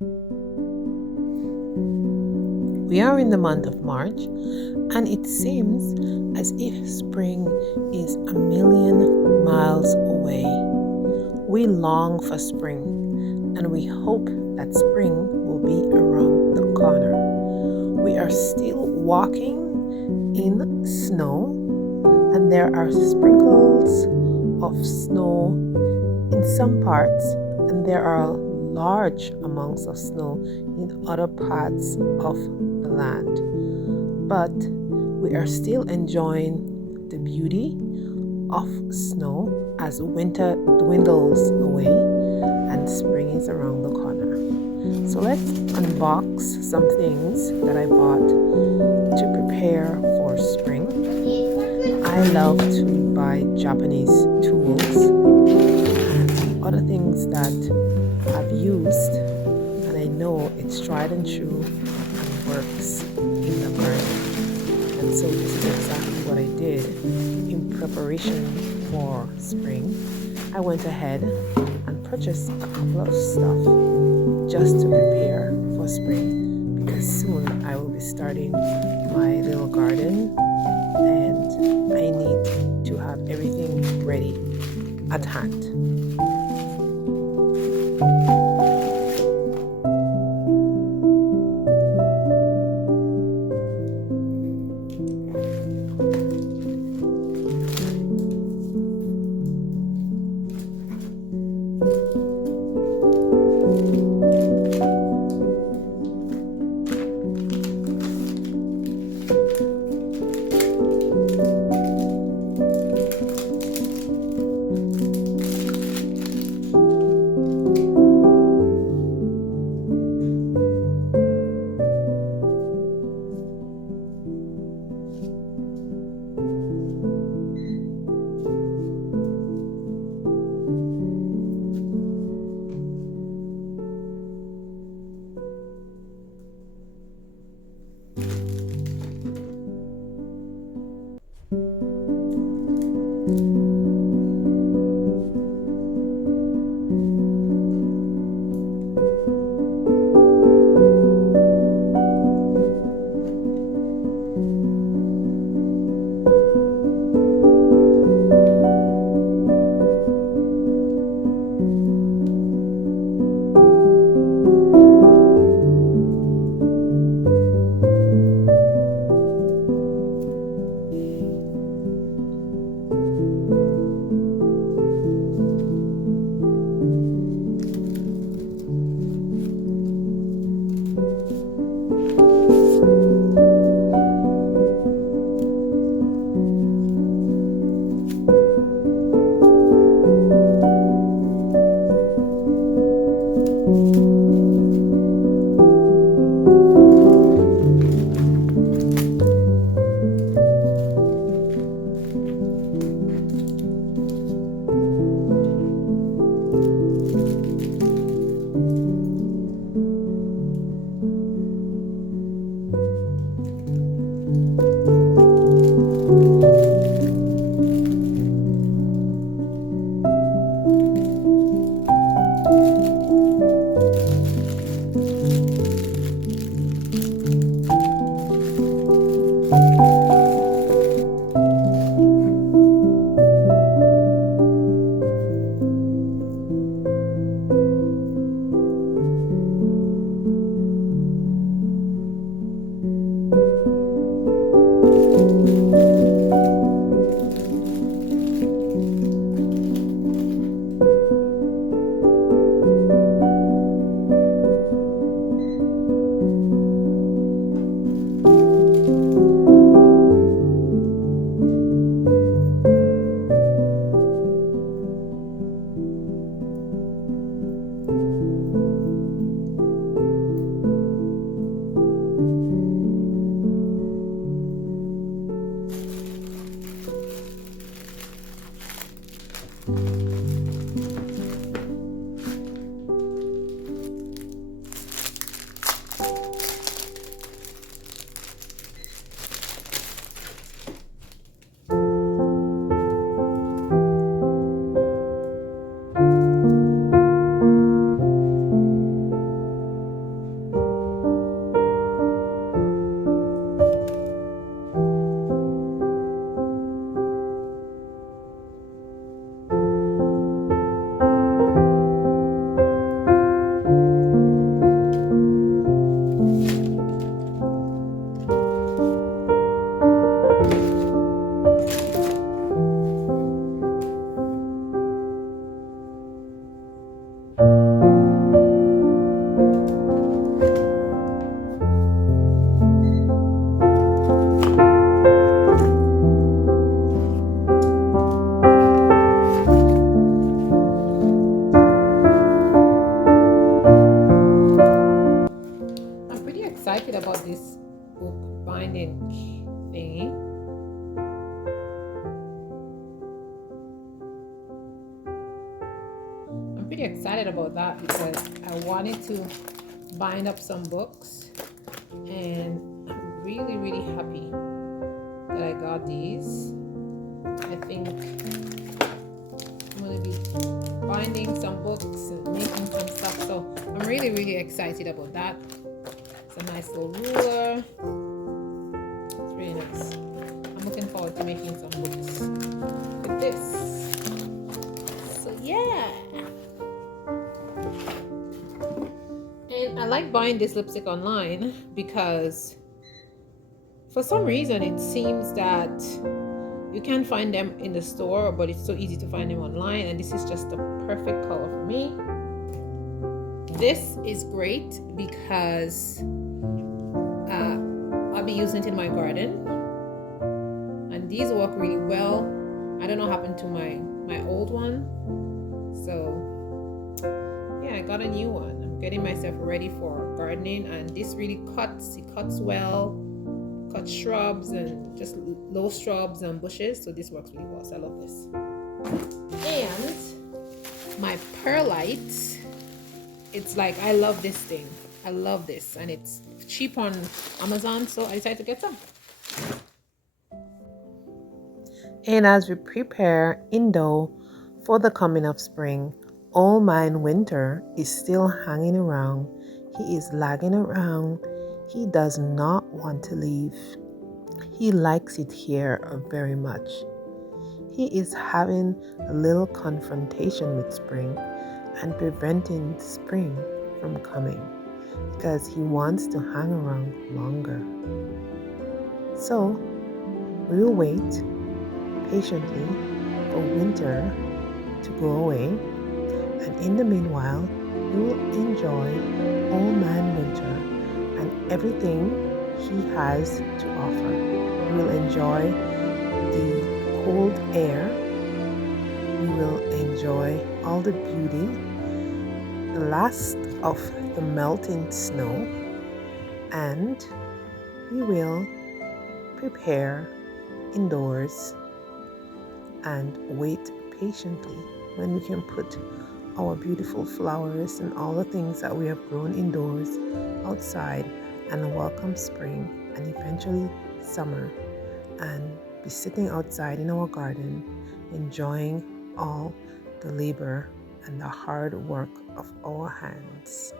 We are in the month of March, and it seems as if spring is a million miles away. We long for spring, and we hope that spring will be around the corner. We are still walking in snow, and there are sprinkles of snow in some parts, and there are large amounts of snow in other parts of the land. But we are still enjoying the beauty of snow as winter dwindles away and spring is around the corner. So let's unbox some things that I bought to prepare for spring. I love to buy Japanese tools and other things that I've used, and I know it's tried and true and works in the garden. And so this is exactly what I did in preparation for spring. I went ahead and purchased a couple of stuff just to prepare for spring, because soon I will be starting my little garden and I need to have everything ready at hand. binding thingy. I'm pretty excited about that because I wanted to bind up some books, and I'm really, really happy that I got these. I think I'm going to be binding some books and making some stuff, so I'm really, really excited about that. It's a nice little ruler. It's really nice. I'm looking forward to making some books with this. So yeah. And I like buying this lipstick online because for some reason it seems that you can find them in the store, but it's so easy to find them online, and this is just the perfect color for me. This is great because I'll be using it in my garden, and these work really well. I don't know what happened to my old one, so yeah, I got a new one. I'm getting myself ready for gardening, and this really cuts. It cuts well, cuts shrubs and just low shrubs and bushes. So this works really well. So I love this. And my perlite. It's like, I love this thing. I love this, and it's cheap on Amazon, so I decided to get some. And as we prepare Indo for the coming of spring, old man Winter is still hanging around. He is lagging around. He does not want to leave. He likes it here very much. He is having a little confrontation with spring and preventing spring from coming because he wants to hang around longer. So we will wait patiently for winter to go away, and in the meanwhile we will enjoy old man Winter and everything he has to offer. We will enjoy the cold air. We will enjoy all the beauty, the last of the melting snow, and we will prepare indoors and wait patiently when we can put our beautiful flowers and all the things that we have grown indoors outside and welcome spring and eventually summer, and be sitting outside in our garden enjoying all the labor and the hard work of our hands.